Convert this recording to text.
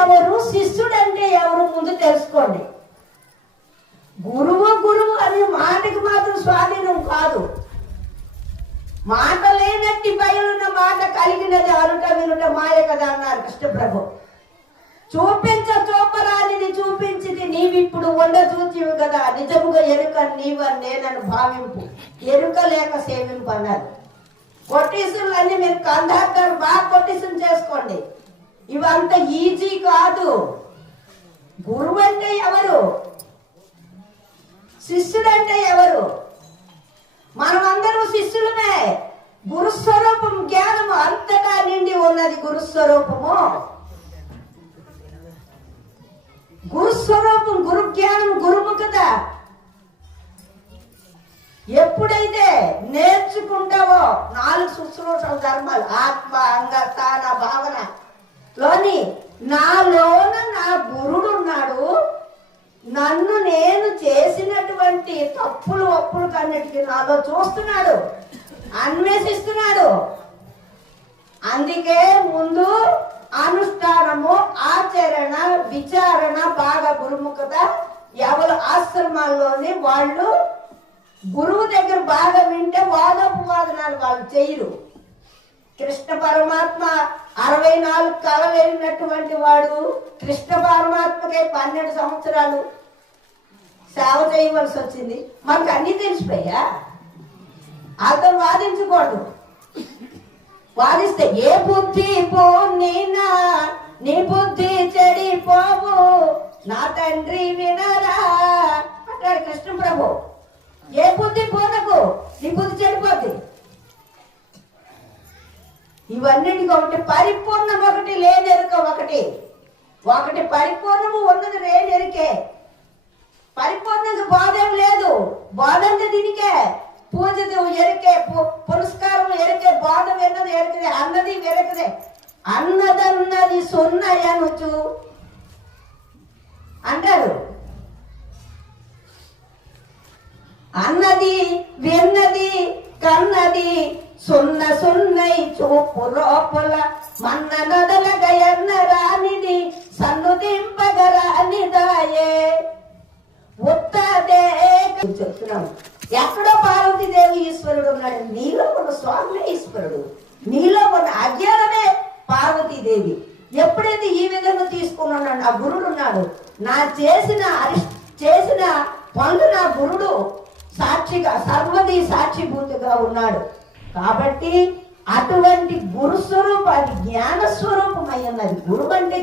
ఎవరు, శిష్యుడంటే ఎవరు ముందు తెలుసుకోండి. గురువు గురువు అనే మాటకి మాత్రం స్వాధీనం కాదు. మాట లేనట్టి బయలున్న మాట కలిగినది అరుట వినుట మాయ కదా అన్నారు కృష్ణ ప్రభు. చూపరానిది చూపించింది నీవిప్పుడు వండ చూచివి కదా, నిజముగా ఎరుక నీవని నేనను భావింపు, ఎరుక లేక సేవింపు అన్నారు. కొటేషన్లు అన్ని మీరు కందార్థాలు బాగా కొటేషన్ చేసుకోండి. ఇవంతా ఈజీ కాదు. గురువు అంటే ఎవరు, శిష్యుడంటే ఎవరు? మనమందరం శిష్యులమే. గురుస్వరూపం జ్ఞానము అంతటా నిండి ఉన్నది. గురుస్వరూపము, గురుస్వరూపం, గురు జ్ఞానం, గురుముఖత ఎప్పుడైతే నేర్చుకుంటావో 4 శుశ్రూషల ధర్మాలు ఆత్మ అంగ స్థాన భావన లోని నాలోన నా గురుడు ఉన్నాడు, నన్ను నేను చేసినటువంటి తప్పులు ఒప్పులు కన్నిటికీ నాలో చూస్తున్నాడు, అన్వేషిస్తున్నాడు. అందుకే ముందు అనుష్ఠానము, ఆచరణ, విచారణ బాగా గురుముఖత. ఎవరు ఆశ్రమాల్లోని వాళ్ళు గురువు దగ్గర బాగా వింటే వాదోపవాదనాలు వాళ్ళు చేయరు. కృష్ణ పరమాత్మ 64 కళలు వెళ్ళినటువంటి వాడు కృష్ణ పరమాత్మకే 12 సంవత్సరాలు సేవ చేయవలసి వచ్చింది. మనకు అన్ని తెలిసిపోయా, అర్థం వాదించకూడదు. వాదిస్తే ఏ బుద్ధి పోనీనా నీ బుద్ధి చెడిపోవు నా తండ్రి వినరా అంటాడు కృష్ణ ప్రభు. ఏ బుద్ధి పోనకు, నీ బుద్ధి చెడిపోద్ది. ఇవన్నిటికి ఒకటి పరిపూర్ణం, ఒకటి లేనెరుక. ఒకటి పరిపూర్ణము, ఉన్నది లేనెరికే. పరిపూర్ణంగా బాధం లేదు. బాధ అంటే దీనికే పూజ ఎరికే, పురస్కారం ఎరికే, బాధ విన్నది ఎరికదే, అన్నది వెరకదే. అన్నదన్నది సున్నయనుచు అంటారు. అన్నది విన్నది కన్నది సున్న సున్నై చూపు లోపల మన్న నదలగయన్న రానిది సన్నుదింపగరానిదాయే ఉత్తదే చెప్తున్నాం. ఎక్కడో పార్వతీదేవి ఈశ్వరుడు ఉన్నాడు, నీలో ఉన్న స్వామి ఈశ్వరుడు, నీలో ఉన్న అజ్ఞానమే పార్వతీదేవి. ఎప్పుడైతే ఈ విధంగా తీసుకున్నాడు, నా గురుడు ఉన్నాడు, నా చేసిన పనులు నా గురుడు సాక్షిగా సర్వది సాక్షిభూతిగా ఉన్నాడు. కాబట్టి అటువంటి గురు స్వరూపం, అది జ్ఞాన స్వరూపమై ఉన్నది. గురువు అంటే